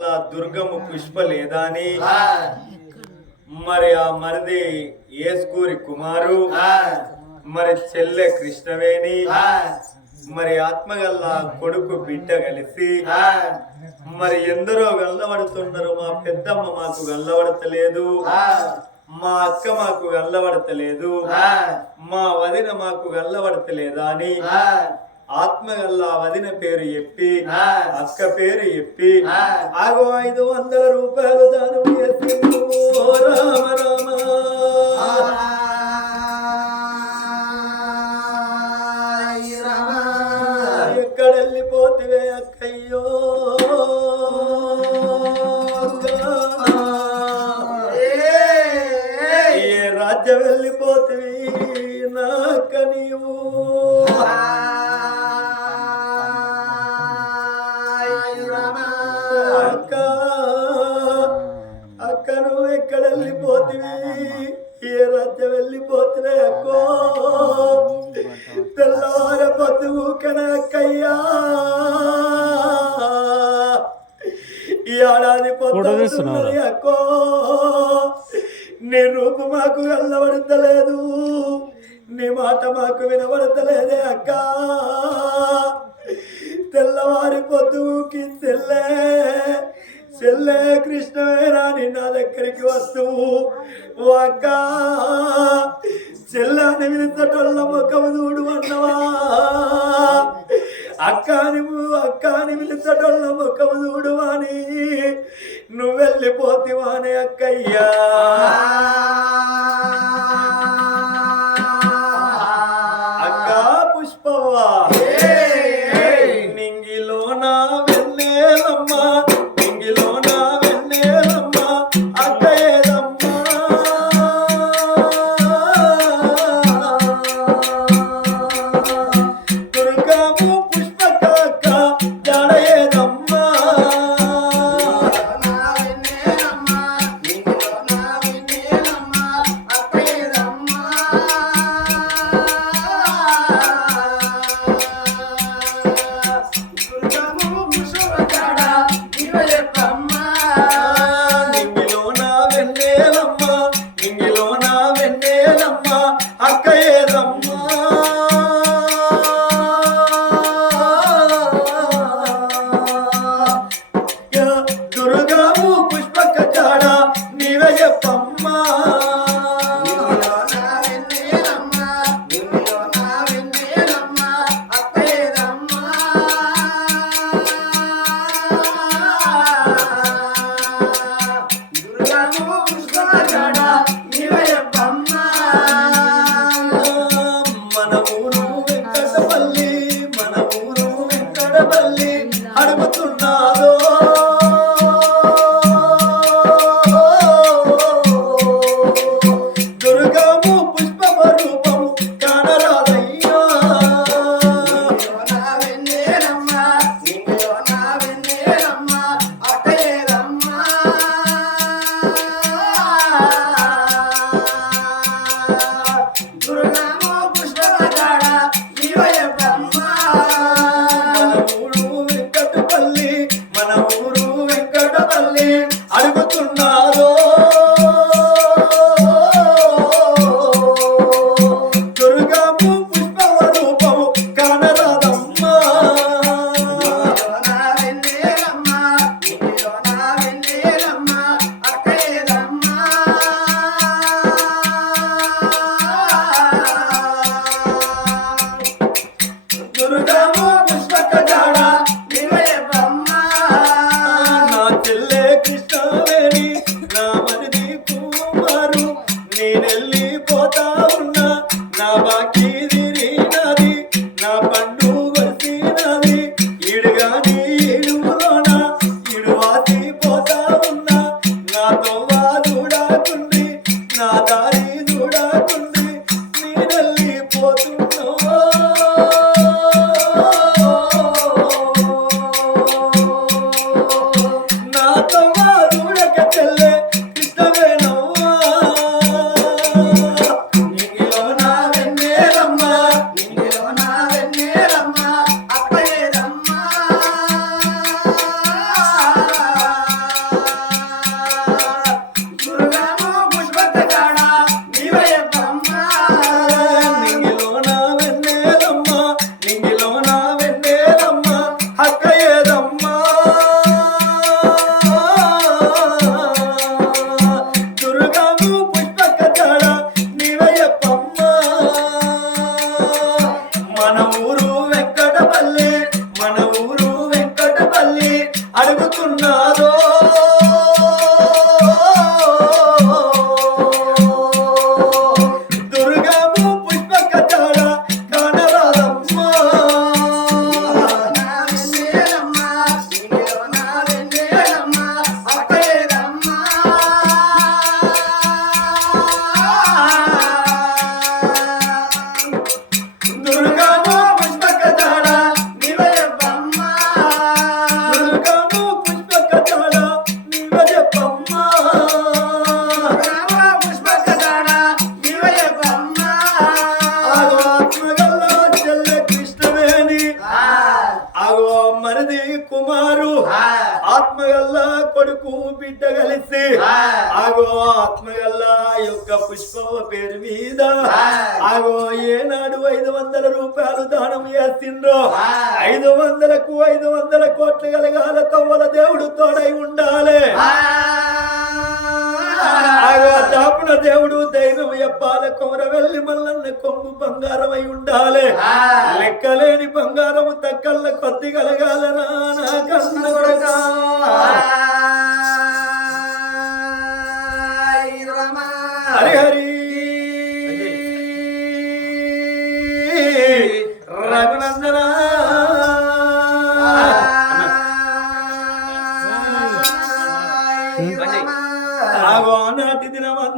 దుర్గము పుష్ప లేదాని మరి ఆ మరిది ఏస్కూరి కుమారు మరి చెల్లె కృష్ణవేణి మరి ఆత్మగల్ల కొడుకు బిడ్డ కలిసి మరి ఎందరో గల్లబడుతున్నారు. మా పెద్దమ్మ మాకు గల్లబడతలేదు, మా అక్క మాకు గల్లబడతలేదు, మా వదిన మాకు గల్లబడతలేదా అని ఆత్మగల్ల వదిన పేరు చెప్పి అక్క పేరు చెప్పి ఆగో 500 రూపాయలు దానం చేసిండు. రామ రామ ఎక్కడ వెళ్ళిపోతివే అక్కయ్యో, ఏ రాజ్యం వెళ్ళిపోతివి నా అక్క నీవు. అక్క నువ్వు ఎక్కడ వెళ్ళిపోతివి, ఏ రాజ్యం వెళ్ళిపోతివే అక్కో. తెల్లవార పొద్దు ఊకనక్కయ్యా, ఈ ఏడాది పొద్దున్నది అక్కో. నీ రూపు మాకు వెళ్ళబడతలేదు, నీ మాట మాకు వినబడతలేదే అక్క. తెల్లవారి పొద్దుకి చెల్లె చెల్లె కృష్ణవేరా నా దగ్గరికి వస్తువు అక్క. చెల్లాని వినిచటోళ్ళ ముఖము చూడు అన్నవా, అక్కాని వినిచటోళ్ళ ముఖము చూడు అని నువ్వు వెళ్ళిపోతివానే అక్కయ్యా. అక్క పుష్పవ్వా నింగిలోనా వెన్నెలమ్మా, నింగిలోనా వెన్నెలమ్మా అక్క ఏదమ్మా. దుర్గము పుష్పక అక్క జడ ఏదమ్మా. దుర్గము పుష్పక జాడ నీవే చెప్పమ్మా. మన ఊరు వెంకటపల్లి, మన ఊరు వెంకటపల్లి అడుగుతున్నాదో. దుర్గము పుష్పమ రూపము కానరాదయ్యా. మన ఊరు వెంకటపల్లి, మన ఊరు వెంకటపల్లి అడుగుతున్నాదో. దుర్గము పుష్పమ రూపము కానరాదమ్మా. దుర్గము పుష్పక జాడ నా చెల్లె కృష్ణవేణి నా మరిది కుమారు నేనెళ్ళిపోతా ఉన్నా. నా బాకీ తీరినది, నా పండు వరిసినది, ఈడుగాని ఈడులోన ఈడువాసిపోతా ఉన్నా. నా తోవ చూడకుండి, నా దారి చూడకుండి నేనెళ్ళిపోతున్నా. నా తోవ నాదో దుర్గము పుష్పక చాడ కానరాదమ్మా దుర్గము పుష్పక చాడ నీవయప్పమ్మా దుర్గము పుష్పక చాడ నీవయప్పమ్మా పుష్పక చాడ నీవయప్పమ్మా ఆగో ఆత్మగల్ల చెల్ల కృష్ణవేణి ఆగో మరిది కుమారు ఆత్మగల్ల కొడుకు బిడ్డ కలిసి ఆగో ఆత్మగల్ల యొక్క పుష్పవ పేరు మీద ఆగో ఏనాడు 500 రూపాయలు దానం చేసిండ్రో 500కు 500 కోట్లు కలగాల తవ్వల దేవుడు తోడై ఉండాలి ఆగో దాపున దేవుడు ధైర్యం చెప్పాల కొమర వెళ్ళి మల్లన్న కొంగు బంగారమై ఉండాలి లెక్కలేని బంగారము తక్కల్ల కొద్ది కలగాలనా నా కన్న కొడుకా హరి హరి రఘునందన ఆగో నాటి దినమంత